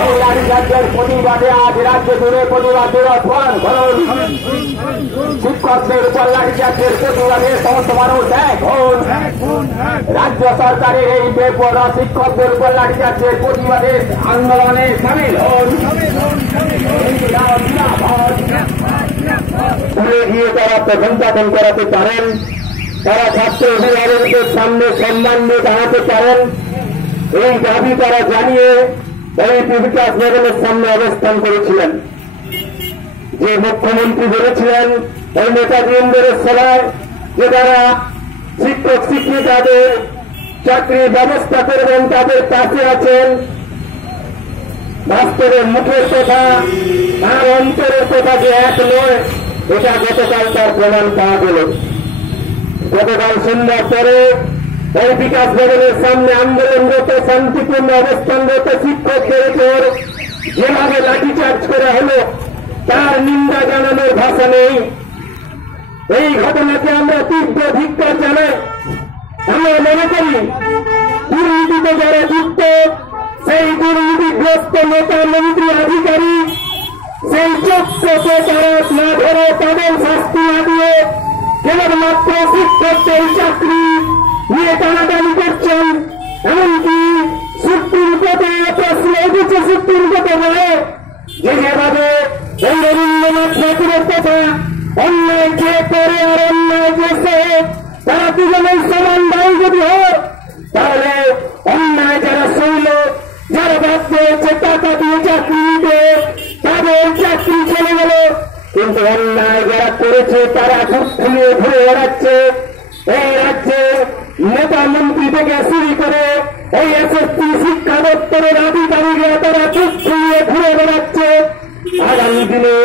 এই রাজ্যের প্রতিবাদে আজ রাজ্য জুড়ে প্রতিবাদ দিবস পালন করুন। শিক্ষকদের উপর লাঠিচার্জের প্রতিবাদে সমস্ত মানুষ এক হন। রাজ্য সরকারের এই বেপরোয়া শিক্ষকদের উপর লাঠিচার্জের প্রতিবাদে আন্দোলনে সামিল হন। স্কুলে গিয়ে তারা প্রশংসাপন করাতে পারেন, তারা ছাত্র অভিভাবকদের সামনে সম্মান নিয়ে দাঁড়াতে পারেন, এই দাবি তারা জানিয়ে এই বিকাশ ভবনের সামনে অবস্থান করেছিলেন। যে মুখ্যমন্ত্রী বলেছিলেন এই নেতাজি ইন্দিরার সভায় যে তারা শিক্ষক শিক্ষিকাদের চাকরির ব্যবস্থা করবেন, তাদের পাশে আছেন, বাস্তবে মুখের কথা আর অন্তরের কথা যে এক নয়, এটা গতকাল তার প্রমাণ পাওয়া গেল। গতকাল সন্ধ্যার পরে এই বিকাশ ভবনের সামনে আন্দোলনরত শান্তিপূর্ণ অবস্থানরত শিক্ষকদের উপর যেভাবে লাঠিচার্জ করা হলো তার নিন্দা জানানোর ভাষা নেই। এই ঘটনাকে আমরা তীব্র ধিক্কার জানাই। আমরা মনে করি দুর্নীতিতে যারা যুক্ত, সেই দুর্নীতিগ্রস্ত নেতা মন্ত্রী আধিকারিক, সেই চক্রকে তারা না ধরে তাদের শাস্তি না দিয়ে কেবলমাত্র শিক্ষকদের চাকরি নিয়ে টানাটানি করছেন। এমনকি সুপ্রিম কোর্টে প্রশ্ন উঠেছে, সুপ্রিম কোর্টে বলে যেভাবে এই রবীন্দ্রনাথ ঠাকুরের কথা অন্যায় যে করে আর অন্যায় যে সে তারা দুজনের সমান দায়ী যদি হয়, তাহলে অন্যায় যারা সইল, যারা বাধ্য হয়েছে টাকা দিয়ে চাকরি নিতে, তাদের চাকরি চলে গেল। কিন্তু অন্যায় যারা করেছে তারা খুব খুলে ঘুরে বেড়াচ্ছে। এই রাজ্যে নেতা মন্ত্রী থেকে শুরু করে এই এসএসসি শিক্ষা দপ্তরের আধিকারিকরা তারা চোখ খুলিয়ে ঘুরে বেড়াচ্ছে। আগামী দিনে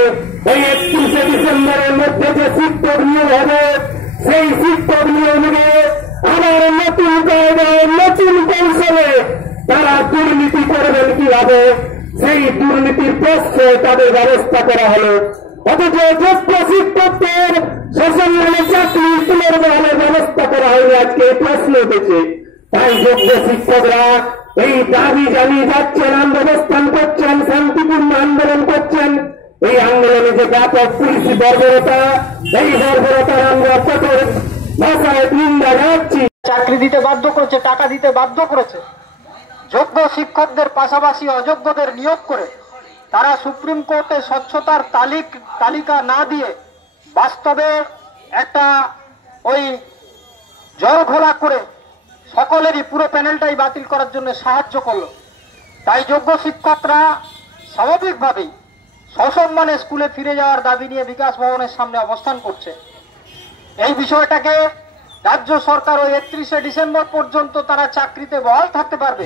এই 31শে ডিসেম্বরের মধ্যে যে শিক্ষক নিয়োগ হবে, সেই শিক্ষক নিয়োগ নিয়ে আবার নতুন কায়দায় নতুন কৌশলে তারা দুর্নীতি করবেন কিভাবে, সেই দুর্নীতির প্রশ্নে তাদের ব্যবস্থা করা হলো। অথচ যোগ্য শিক্ষকদের শোষণ নামে চাকরি পুনর্বহালের ব্যবস্থা করা হয়নি। আজকে এই প্রশ্ন উঠেছে। তাই যোগ্য শিক্ষকরা এই দাবি জানিয়ে যাচ্ছেন, অবস্থান করছেন, শান্তিপূর্ণ আন্দোলন করছেন। এই আন্দোলনে যে ব্যাপক পুলিশি বর্বরতা, এই বর্বরতার আমরা কঠোর ভাষায় নিন্দা জানাচ্ছি। চাকরি দিতে বাধ্য করেছে, টাকা দিতে বাধ্য করেছে। যোগ্য শিক্ষকদের পাশাপাশি অযোগ্যদের নিয়োগ করে তারা সুপ্রিম কোর্টে স্বচ্ছতার তালিকা না দিয়ে বাস্তবে একটা ওই জল ঘোলা করে সকলেরই পুরো প্যানেলটাই বাতিল করার জন্য সাহায্য করলো। তাই যোগ্য শিক্ষকরা স্বাভাবিকভাবেই সসম্মানে স্কুলে ফিরে যাওয়ার দাবি নিয়ে বিকাশ ভবনের সামনে অবস্থান করছে। এই বিষয়টাকে রাজ্য সরকার ওই 31শে ডিসেম্বর পর্যন্ত তারা চাকরিতে বহাল থাকতে পারবে